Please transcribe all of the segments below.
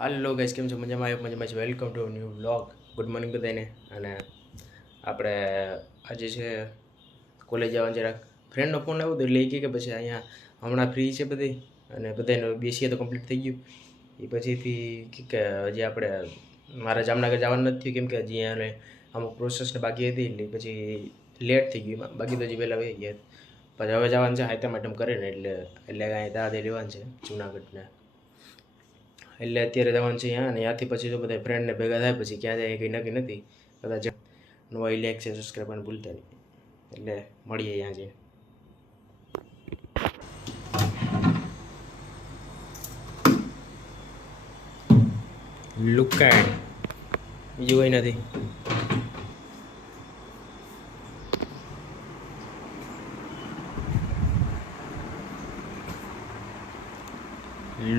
હાલો guys કેમ છો? મજામાં આવ્યો મજામાં છે welcome to new blog good morning બધાને. અને આપણે આજે છે કોલેજ જવાનું જરાક. ફ્રેન્ડનો ફોન આવ્યો તો એ કે પછી અહીંયા હમણાં ફ્રી છે બધી. અને બધાને બેસીએ તો કમ્પ્લીટ થઈ ગયું. એ પછીથી કે હજી આપણે મારા જામનગર જવાનું નથી કેમ કે હજી અહીંયા અમુક પ્રોસેસને બાકી હતી એટલે પછી લેટ થઈ ગયું બાકી તો હજી પહેલાં વહી ગયા. પછી હવે જવાનું છે હાઈટમ આઈટમ કરીને એટલે એટલે અહીંયા દાદા લેવાનું છે જુનાગઢને. એટલે અત્યારે જવાનું છે અહીંયા અને ત્યાંથી પછી જો બધા ફ્રેન્ડને ભેગા થાય, પછી ક્યાં જાય કંઈ નક્કી નથી. કદાચ નવા લાઈક છે સબસ્ક્રાઈબ કરવાનું ભૂલતા નહીં. એટલે મળીએ અહીંયા જઈને. લુક એટ બીજું કંઈ નથી.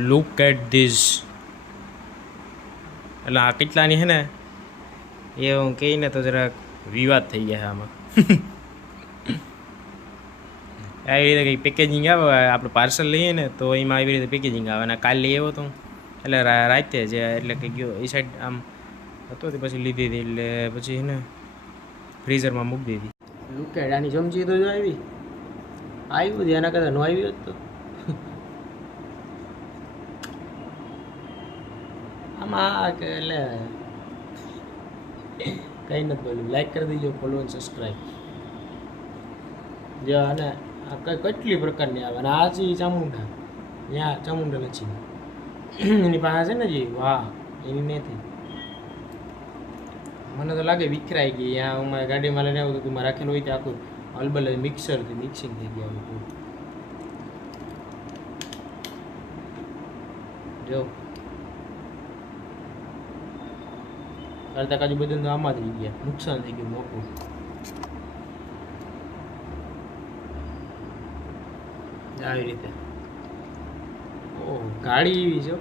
લુક એટ ધીસ એટલે આ કેટલાની છે ને? એ હું કહીને તો જરાક વિવાદ થઈ ગયા આમાં. આવી રીતે કંઈક પેકેજિંગ આવે, આપણે પાર્સલ લઈએ ને, તો એમાં આવી રીતે પેકેજિંગ આવે. અને કાલે લઈ આવ્યો તો એટલે રાતે જે, એટલે કે ગયો, એ સાઈડ આમ હતો પછી લીધી હતી, એટલે પછી છે ને ફ્રીઝરમાં મૂકી દીધી. લુક આની સમજી તો જો આવી. આવ્યું એના કરતાં ન આવ્યું હોત તો. આમાં એટલે કંઈ નથી બોલ્યું. લાઈક કરી દેજો ફોલો અને સબસ્ક્રાઈબ જો અને કેટલી પ્રકારની આવે? અને આ છે ચામુંડા. ત્યાં ચામુંડા લચ્છી એની પાસે છે ને જે, વાહ, એની નથી મને તો લાગે વિખરાઈ ગઈ. ત્યાં અમારે મારી ગાડીમાં લઈને આવ્યો હતું રાખેલું હોય તો આખું અલબલ મિક્સરથી મિક્સિંગ થઈ ગયા જો અડધા કાજુ બદામ આમાં થઈ ગયા. નુકસાન થઈ ગયું મોટું. આવી રીતે. ઓ ગાડી એવી છે હો.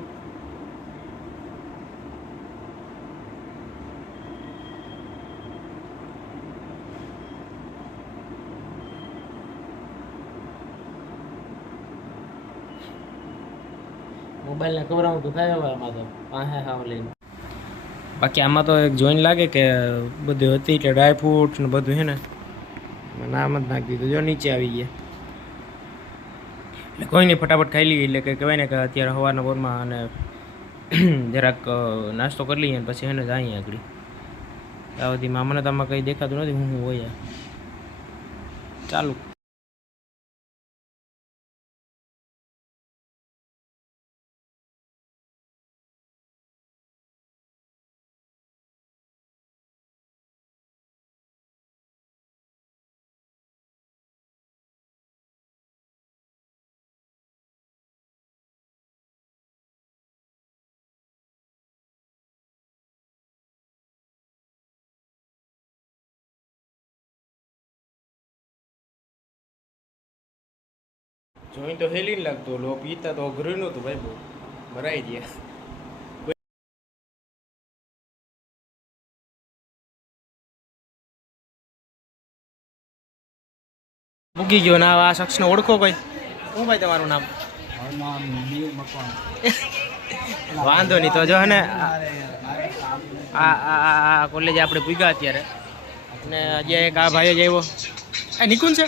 મોબાઈલને કવરાવું તો થાય હવે આમાં તો. પાસે હાવ લઈને બાકી આમાં તો એક જોઈન લાગે કે બધું હતી એટલે ડ્રાય ફ્રૂટ ને બધું છે ને. મને આમ જ નાખી દીધું. જો નીચે આવી ગયા. એટલે કોઈ નહીં ફટાફટ ખાઈ લઈએ એટલે કે કહેવાય ને કે અત્યારે સવારના પોરમાં અને જરાક નાસ્તો કરી લઈએ ને પછી એને જઈએ આગળ. ત્યાં સુધીમાં મને તો આમાં કંઈ દેખાતું નથી. હું હોય. ચાલુ. જોઈ તો હેલી ને લાગતો લો પીતા તો અઘરું નહોતું ભાઈ બહુ. ભરાઈ ગયા. મૂકી ગયો ના આ શખ્સને ઓળખો ભાઈ શું ભાઈ તમારું નામ? વાંધો નહીં તો જો હે ને આ આ આ કોલેજ આપણે પૂગ્યા અત્યારે. અને જે એક આ ભાઈ જ આવ્યો. એ નિકુંજ છે?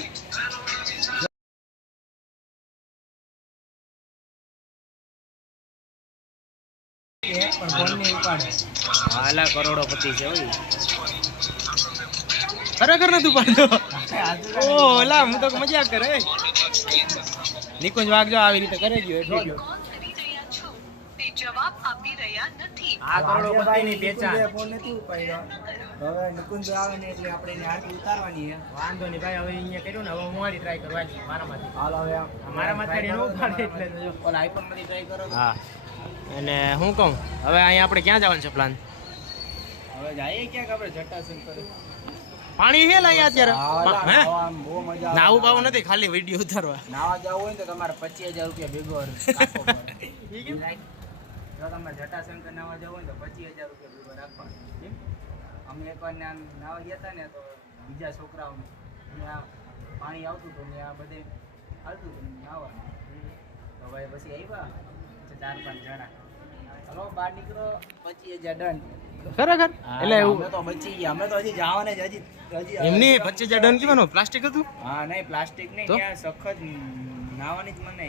હાલા કરોડોપતિ છે ઓય. ખરેખર નથી પાડતો. ઓ ઓલા હું તો મજાક કરે. નિકુંજ વાગજો આવી રીતે કરે ગયો એટલે ગયો. તે જવાબ આપી રહ્યા નથી આ કરોડોપતિ ની પહેચાન. ફોન નથી ઉપાડ્યો હવે નિકુંજ આવે ને એટલે આપણે એને ઉતારવાની છે. વાંધો નહીં ભાઈ હવે અહીંયા કર્યું ને હવે હું વાળી ટ્રાય કરવાની હાલ હવે મારા માથે ઉપાડે એટલે ઓલા આઈફોનમાંથી ટ્રાય કરો. હા. અને હું કહું હવે અહીંયા આપણે ક્યાં જવાનું છે પ્લાન હવે જઈએ ક્યાંક આપણે જટાશંકર પાણી છે અહીંયા અત્યારે? હે બહુ મજા આવે. નાવું બાવું નથી ખાલી વીડિયો ઉતારવા. નાવા જવું હોય તો તમારે પચીસ હજાર રૂપિયા ભેગો. જો તમારે જટાશંકર નાવા જવું હોય તો પચીસ હજાર રૂપિયા ભેગો રાખવાનો. અમે એકવાર ને આમ નાવા ગયા હતા ને તો બીજા છોકરાઓ ત્યાં પાણી આવતું હતું ને આ બધે આવતું હતું નાવાનું તો ભાઈ પછી આવ્યા ચાર પાંચ જણા. ખરેખર? એટલે એવું? તો બચી ગયા. અમે તો હજી જવાને જ હજી એમની પચીસ હજાર ડન કીધું પ્લાસ્ટિક હતું? હા નહીં પ્લાસ્ટિક નહીં સખત નાવાની જ મને.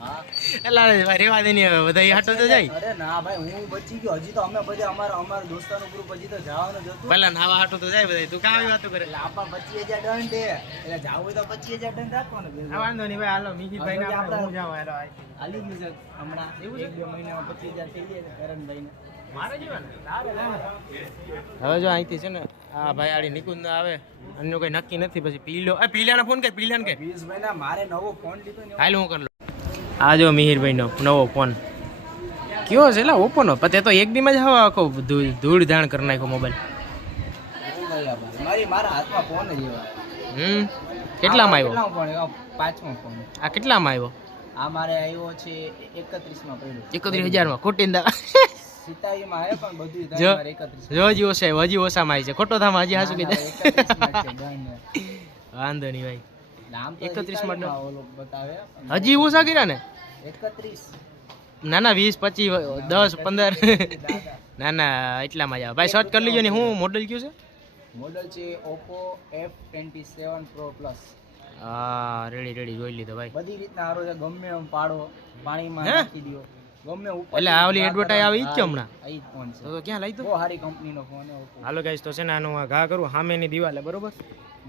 એટલે રેવા દે હવે બધા હાટો તો જાય. અરે ના ભાઈ હું બચી ગયો. હજી તો અમે બધા અમારા અમારા દોસ્તાનો ગ્રુપ હજી તો જવાનું જ હતું. પેલા નાવા હાટો તો જાય બધા. તું કાં વાતો કરે? લાપા બચી હજાર દંડ દે એટલે જાવું તો પચીસ હજાર દંડ રાખવાનું. વાંધો નહીં ભાઈ હાલો મિહિરભાઈ હવે આપણે- હું જાવ હાલો આલી ગયું. હમણાં એક બે મહિનામાં પચીસ હજાર થઈ ગયા છે કરણભાઈને હવે જો અહીંથી છે ને આ ભાઈ આડી નિકુંજ આવે. અન્ય કોઈ નક્કી નથી પછી પીલો એ પીલાનો ફોન કે પીલાને કે? ના મારે નવો ફોન લીધો હાલ હું કરી. આ જો મિહિરભાઈનો નવો ફોન. કયો છે એટલે ઓપ્પોનો પતે તે એક દીમાં જ હવા આખો ધૂળ ધાણ કરી નાખ્યો મોબાઈલ હમ? કેટલામાં આવ્યો? ફોન પાંચમો ફોન આ કેટલામાં આવ્યો? આ મારે આવ્યો છે એકત્રીસ પડ્યો. એકત્રીસ હજારમાં ખોટીંદા. વાંધો નહીં ભાઈ. એકત્રીસમાં એકત્રીસ ઓલો બતાવે. હજી ઓછા કર્યા ને? એકત્રીસ. ના ના વીસ પચીસ દસ પંદર. ના ના. એટલામાં જ ભાઈ સર્ચ કરી લીજો ને હું મોડલ કયું છે? મોડલ છે Oppo F twenty seven pro plus હા રેડી રેડી જોઈ લીધો ભાઈ. બધી રીતના છે ગમે એમ પાડો પાણીમાં? નાખી દો ગમે ઉપર એટલે આ ઓલી એડવર્ટાઈઝ આવી જ છે હમણાં? આ જ ફોન છે. તો તો ક્યાં લઈ તો? બહુ સારી કંપનીનો ફોન છે ઓપ્પો હાલો ગાઈસ તો છે ને આનું ઘા કરું સામેની દિવાલે બરોબર.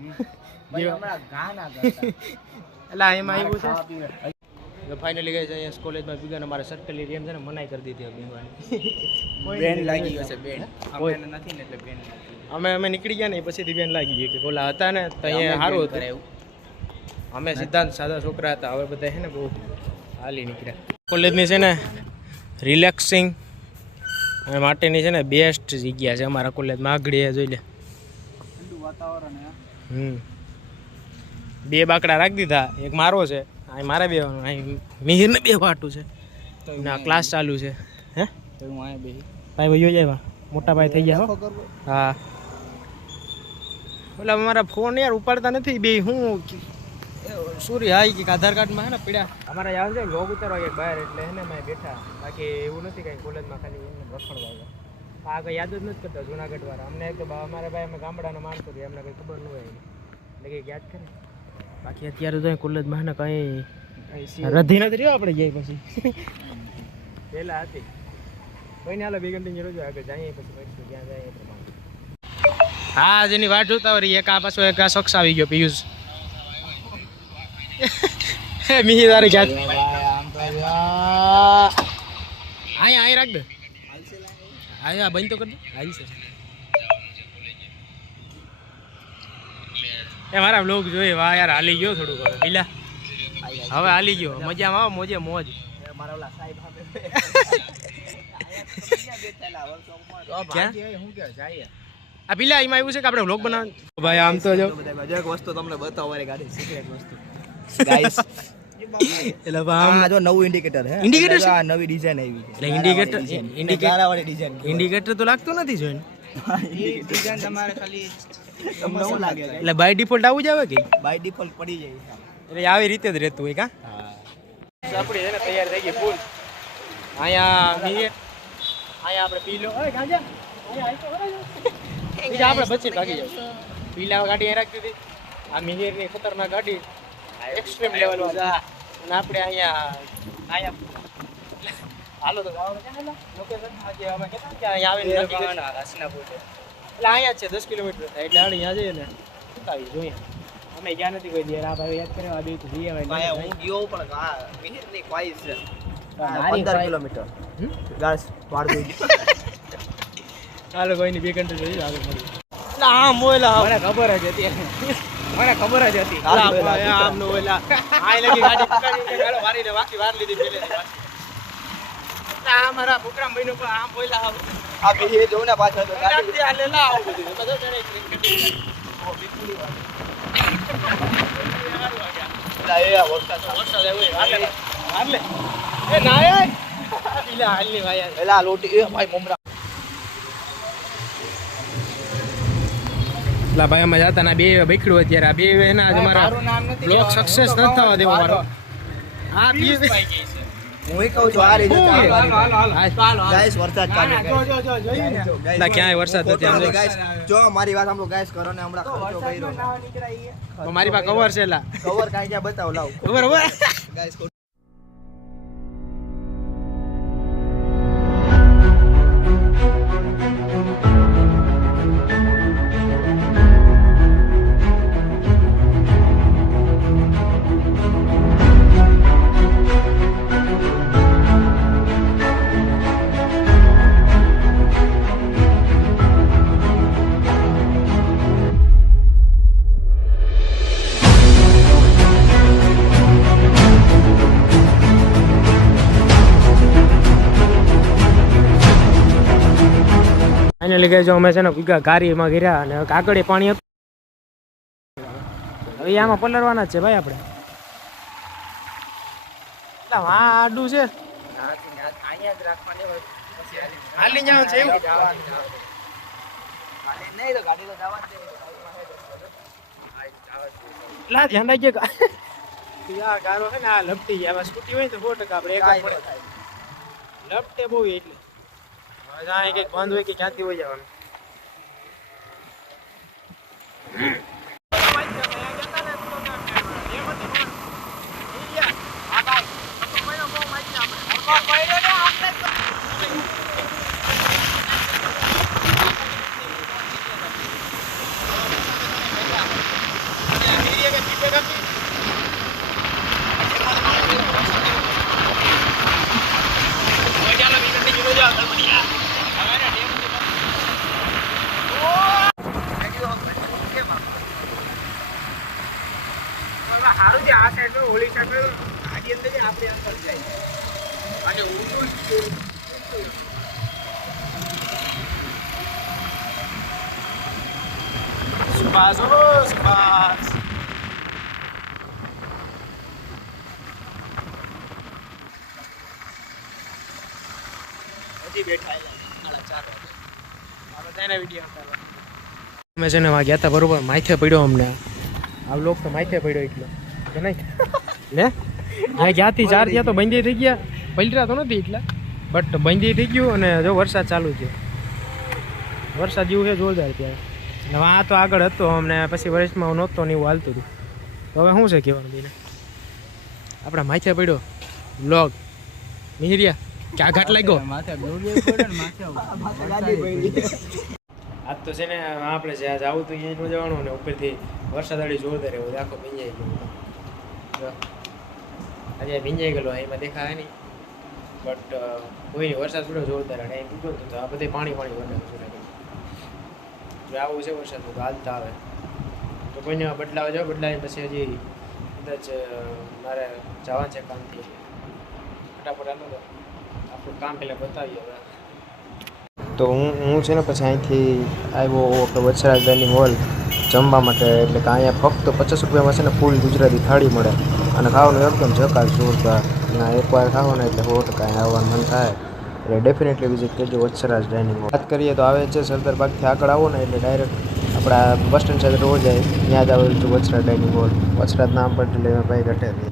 ભાઈ હમણાં ઘા ના કરતા. એટલે એમાં આવ્યું છે? ફાઇનલી ગાઈસ અહીંયા કોલેજમાં પીગાને મારે સર્કલ રેમ છે ને મનાઈ કરી દીધી હવે બેન લાગી ગયો છે બેન. અમને અમે નથી ને એટલે બેન અમે અમે નીકળી ગયા ને પછીથી બેન લાગી ગઈ કે ઓલા હતા ને તો અહીંયા સારું હતું. અમે સિદ્ધાંત સાદા છોકરા હતા હવે બધા છે ને બહુ હાલી નીકળ્યા. કોલેજની છે ને રિલેક્સિંગ માટેની છે ને બેસ્ટ જગ્યા છે અમારા કોલેજમાં. આગળ જોઈ લે. હમ. બે બાકડા રાખી દીધા. એક મારો છે. અહીં મારે બે અહીં મિહિરને બે વાટું છે. ના ક્લાસ ચાલુ છે. હે? ભાઈ ભાઈઓ જાય મોટા ભાઈ થઈ ગયા હા. ઓલા મારા ફોન યાર ઉપાડતા નથી. બે હું સોરી હા કે આધાર કાર્ડમાં હે ને પીડા અમારા યાર છે લોગ ઉતારવા ગયા બહાર એટલે હે ને મેં બેઠા. બાકી એવું નથી કાંઈ કોલેજમાં ખાલી એમને રખડવા આ કંઈ યાદ જ નથી કરતા જુનાગઢ વાળા અમને બા- અમારા ભાઈ અમે ગામડાના માણસો છીએ અમને કંઈ ખબર ન હોય એટલે કંઈક યાદ કરે. બાકી અત્યારે તો કોલેજમાં ને કંઈ રધી નથી રહ્યો આપણે જઈએ પછી. પહેલાં હતી. કોઈ ને હાલો બે કન્ટિન્યુ રોજો આગળ જઈએ પછી પછી ક્યાં જાય એ પ્રમાણે. હા જેની વાટ જોતા હોય એક આ પાછો એક આ શખ્સ આવી ગયો પિયુષ. મિહિર તારી ક્યાં અહીંયા અહીં રાખ દે. અહીંયા બંધ તો કરી દે. હાલ છે. એ મારા બ્લોગ જોઈએ વાહ યાર હાલી ગયો થોડુંક હવે. બીલા. હવે હાલી ગયો. મજામાં આવો મોજે મોજ. મારા ઓલા સાહેબ આવે. આ પીલા એમાં એવું છે કે આપણે બ્લોગ બનાવ ભાઈ આમ તો જો. એક વસ્તુ તમને બતાવો મારી ગાડી સિક્રેટ વસ્તુ. ગાઈસ એટલે આમ આ જો નવું ઇન્ડિકેટર હે. ઇન્ડિકેટર છે? આ નવી ડિઝાઇન આવી છે. એટલે ઇન્ડિકેટર ઇન્ડિકેટર વાળી ડિઝાઇન ઇન્ડિકેટર તો લાગતું નથી જોઈને? એ ડિઝાઇન તમારે ખાલી તમને શું લાગે એટલે બાય ડિફોલ્ટ આવું જ આવે કે? બાય ડિફોલ્ટ પડી જાય એટલે આવી રીતે જ રહેતું હોય કા? આપણી છે ને તૈયાર થઈ ગઈ ફૂલ. અહીંયા મીએ અહીંયા આપણે પીલો ઓય ગાંજા. અહીંયા આઈ તો વરાજો. બીજા આપણે બચી ભાગી જાવ પીલા ગાડી એ રાખી દીધી આ મિહિરની ખતરનાક ગાડી. એક્સ્ટ્રીમ લેવલ અને આપણે અહીંયા અહીંયા હાલો તો? Location આજે અમે કહેતા અહીંયા આવીને નક્કી કરીશું. એટલે અહીંયા જ છે દસ કિલોમીટર થાય. એટલે અહીંયા જઈએ ને. આવી જોઈએ. અમે ગયા નથી કોઈ દી. આ ભાઈ યાદ કર્યો? આ બે તો જઈએ હવે. હું ગયો. પણ આ મિહિરની ક્વાઈસ છે. મારી 15 ભાઈ- કિલોમીટર. હમ? ગાઈસ વાળ દો હાલો કોઈ ની બે ઘંटे જોઈએ આગળ મળી. એટલે આમ ઓલા મને ખબર જ હતી. મને ખબર જ હતી. ઓલા ભાઈ આમ નો ઓલા આય લગી ગાડી પકડી ગાડો વારીને વાકી વાર લીધી પેલેથી આ મારા પ્રોગ્રામ બન્યો પણ આમ ઓલા આમ આ મિહિર જોઉં ને પાછળ તો ગાડી. આ લેલા આવું બધું. બધો જણે કરી એ વરસાદ વરસાદ આવ્યો હાલે હાલે. એ ના પેલા હાલની ભાઈ યાર. લોટી એ ભાઈ મમરા. એટલા ભાઈ અમે જતા ના બે બેખડું અત્યારે. આ બે એના જ અમારા બ્લોક સક્સેસ નથી થવા દેવો મારો. આ હું કહું છું રીતે ચાલે. વરસાદ ના, ના, ક્યાંય વરસાદ નથી, આમ જો. જો મારી વાત સાંભળો ગાઈસ કરો ને હમણાં ખર્ચો કર્યો. મારી પાસે કવર છે લા. કવર કાંઈ ક્યાં બતાવો લાવ. ખબર હવે ગાઈસ ફાઇનલી ગઈ અમે છે ને ગારીમાં ઘીર્યા અને કાકડી પાણી હતું. હવે આમાં પલરવાના જ છે ભાઈ આપણે. ધ્યાન રાખજે આ ગારો છે ને, આ લપટી ગયા સ્કૂટી હોય તો સો ટકા આપણે. લપટે બહુ એટલે હવે ત્યાં કંઈક બંધ હોય કે ક્યાંથી હોય જવાનું સારું છે આ સાઈડનું ઓલી સાઈડનું ગાડી અંદર છે આપણે અંદર જાય અને હજી બેઠા સાડા ચાર વાગે. અમે છે ને ગયા હતા બરોબર માથે પડ્યો અમને. આ લોક તો માથે પડ્યો એટલો. કે નહીં? ને આ જ્યાંથી ચાર ત્યાં તો બંધી થઈ ગયા. પલટા તો નથી એટલા. બટ બંધી થઈ ગયું અને જો વરસાદ ચાલુ થયો વરસાદ જેવું છે જોરદાર ત્યારે આ તો આગળ હતો અમને પછી વર્ષમાં નહોતો ને એવું હાલતું હતું. તો હવે શું છે કહેવાનું બીને? આપણા માથે પડ્યો બ્લોગ મિહિરિયા ક્યાં ઘાટ લાગ્યો? આજ તો છે ને આપણે જ્યાં આવું તો અહીંયા ન જવાનું ને ઉપરથી વરસાદ આડી જોરદાર એવું આખો ભીંજાઈ ગયો. જો. આજે ભીંજાઈ ગયેલો એમાં દેખાય નહીં. બટ કોઈ નહીં વરસાદ પડ્યો જોરદાર અને અહીં ડૂબો તો આ બધે પાણી પાણી વધારે જો આવું છે વરસાદ તો હાલતા આવે. તો કોઈને બદલાવા જાવ બદલાવી પછી હજી કદાચ મારે જવાનું છે કામથી ફટાફટ હાલો તો આપણું કામ પહેલાં બતાવીએ હવે. તો હું હું છે ને પછી અહીંથી આવ્યો આપણે વછરાજ ડાઇનિંગ હોલ જમવા માટે, એટલે કે અહીંયા ફક્ત પચાસ રૂપિયામાં છે ને ફૂલ ગુજરાતી થાળી મળે. અને ખાવાનું એકદમ જકાસ જોરદાર. અને એકવાર ખાવો ને એટલે સો અહીંયા આવવાનું મન થાય. એટલે ડેફિનેટલી વિઝિટ કરજો, વત્સરાજ ડાઇનિંગ વાત કરીએ તો આવે છે સરદાર બાગથી આગળ આવો ને એટલે ડાયરેક્ટ આપણા બસ સ્ટેન્ડ સાથે રોડ જાય ત્યાં જ આવેલું છે વત્સરાજ ડાઇનિંગ હોલ વત્સરાજ નામ પર ભાઈ ગઠે